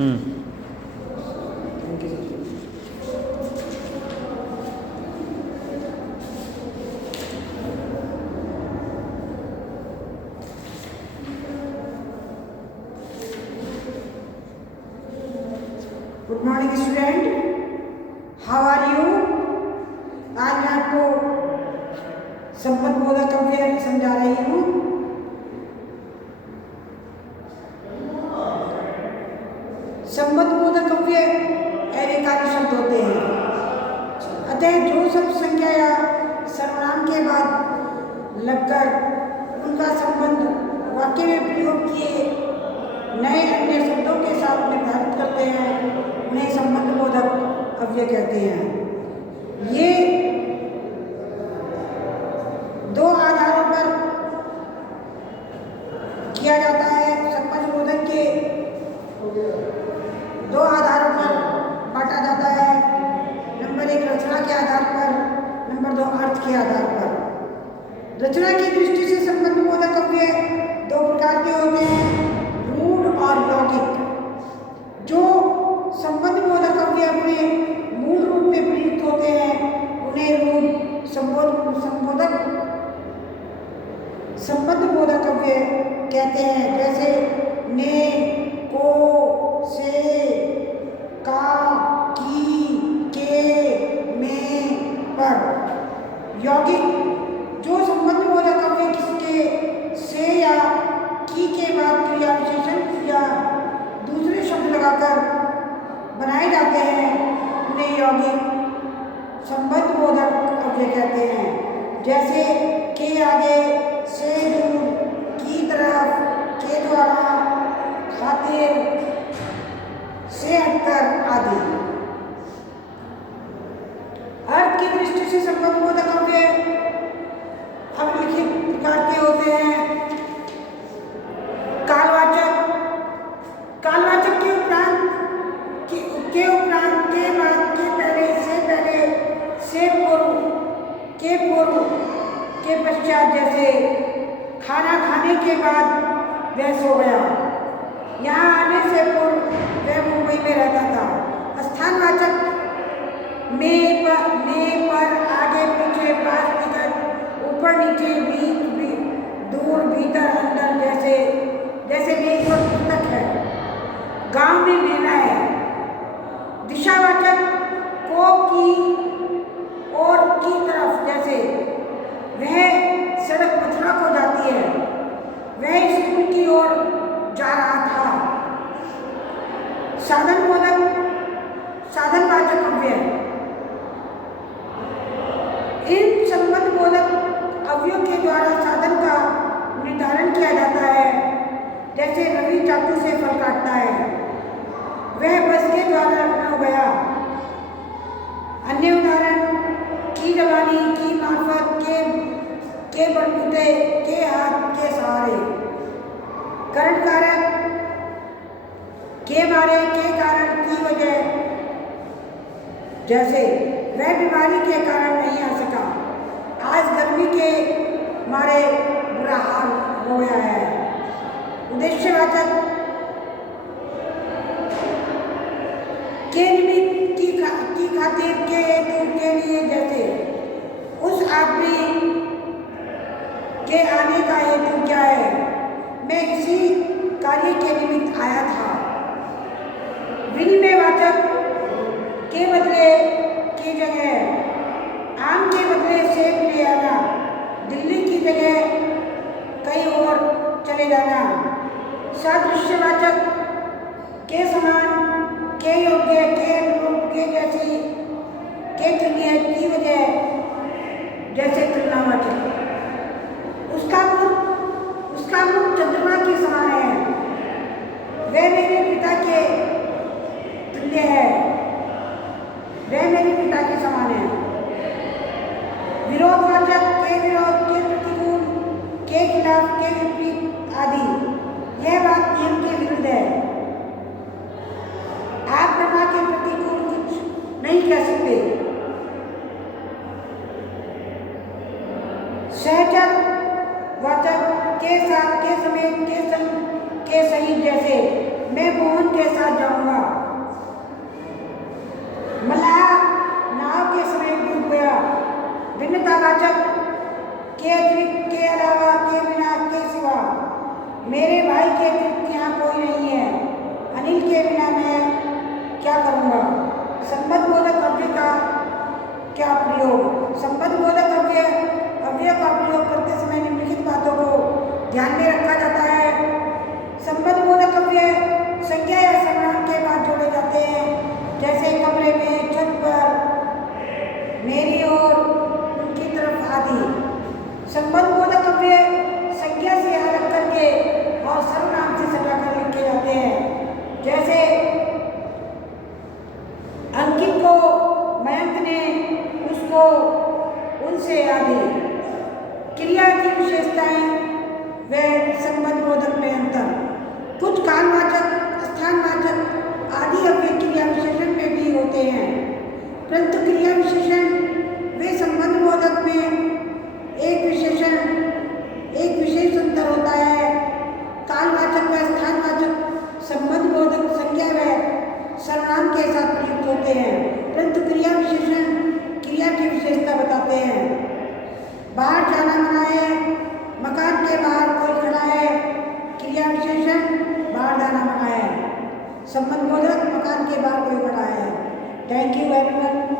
Good morning student, how are you. आज मैं आपको संपदबोधक अव्यय समझा रही हूँ। संपदबोधक अव्यय अव्ययकारी शब्द होते हैं। अतः जो शब्द संज्ञा या सर्वनाम के बाद लगकर उनका संबंध वाक्य में प्रयोग किए नए अन्य शब्दों के साथ निर्धारित करते हैं, उन्हें संबंधबोधक अव्यय कहते हैं। ये दो आधारों पर किया जाता है। संबंधबोधक के दो आधारों पर बांटा जाता है। नंबर 1 रचना के आधार पर, नंबर 2 अर्थ के आधार पर। रचना की दृष्टि से संबंधबोधक अव्यय दो प्रकार के होते हैं, रूढ़ और यौगिक। जो संबंधबोधक अव्यय अपने मूल रूप में प्रयुक्त होते हैं उन्हें रूढ़ संबंधबोधक अव्यय कहते हैं, जैसे ने, को, से, का, की, के, में, पर। यौगिक जो संबंधबोधक अव्यय किसके से या की के बाद क्रिया विशेषण या दूसरे शब्द लगाकर बनाए जाते हैं, उन्हें यौगिक संबंधबोधक अव्यय कहते हैं। जैसे के आगे, से दूर, की तरफ, के द्वारा, खातिर, से हटकर आदि। अर्थ की दृष्टि से संबंधबोधक अव्यय निम्नलिखित प्रकार के होते हैं। कालवाचक। कालवाचक के उपरांत, के बाद, के पहले, से पूर्व, के पूर्व, के पश्चात। जैसे खाना खाने के बाद वह सो गया। यहाँ आने से पूर्व वह मुंबई में रहता था। स्थानवाचक में पर, आगे पीछे, पास निकट, ऊपर नीचे, बीच, दूर, भीतर, अंदर। जैसे मेज पर पुस्तक है, गांव में मेला है। दिशावाचक को, की और की तरफ। जैसे वह सड़क मथुरा को जाती है, वह स्कूल की ओर जा रहा था। साधनवाचक अव्यय। इन संबंधबोधक अव्ययों के द्वारा साधन का निर्धारण किया जाता है। जैसे रवि चाकू से फल काटता है, वह बस के द्वारा रवाना गया। अन्य उदाहरण की जवानी, की मार्फत, के बलबूते, के हाथ, के सहारे। करण कारक के मारे, के कारण, की वजह। जैसे वह बीमारी के कारण नहीं आ सका, आज गर्मी के मारे बुरा हाल हो गया है। उद्देश्यवाचक के निमित्त, की खातिर, के हेतु, के लिए। जैसे उस आदमी के आने का हेतु क्या है, मैं इसी कार्य के निमित्त आया था। विनिमयवाचक के बदले, की जगह, आम के बदले सेब ले आना, दिल्ली की जगह कहीं और चले जाना। सादृश्यवाचक के समान, के योग्य, के अनुरूप, के जैसी, के तुल्य, की वजह। जैसे तुलनावाचक उसका मुख चंद्रमा के समान है, वह मेरे पिता के तुल्य है, वह मेरे पिता के समान है। विरोधवाचक के विरोध, के प्रतिकूल, के खिलाफ, के विपरीत आदि। यह बात नियम के विरुद्ध है, आप ब्रह्मा के प्रतिकूल कुछ नहीं कह सकते। ध्यान में रखा जाता है। संबंधबोधक अव्यय संज्ञा या सर्वनाम के बाद जोड़े जाते हैं, जैसे कमरे में, छत पर, मेरी ओर, उनकी तरफ आदि। संबंधबोधक अव्यय संज्ञा से अलग करके और सर्वनाम से सटाकर लिखे जाते हैं, जैसे अंकित को, मयंक ने, उसको, उनसे आदि। क्रिया की विशेषताएं व संबंधबोधक में अंतर। कुछ कालवाचक, स्थानवाचक आदि अव्यय क्रिया विशेषण में भी होते हैं, परंतु क्रिया विशेषण वे संबंधबोधक में एक विशेष अंतर होता है। कालवाचक व स्थानवाचक संबंधबोधक संज्ञा व सर्वनाम के साथ प्रयुक्त होते हैं, परंतु क्रिया विशेषण क्रिया की विशेषता बताते हैं। बाहर जाना मना है, मकान के बाहर कोई खड़ा है, क्रिया विशेषण बाहर जाना मना है, संबंधबोधक मकान के बाहर कोई खड़ा है। Thank you everyone.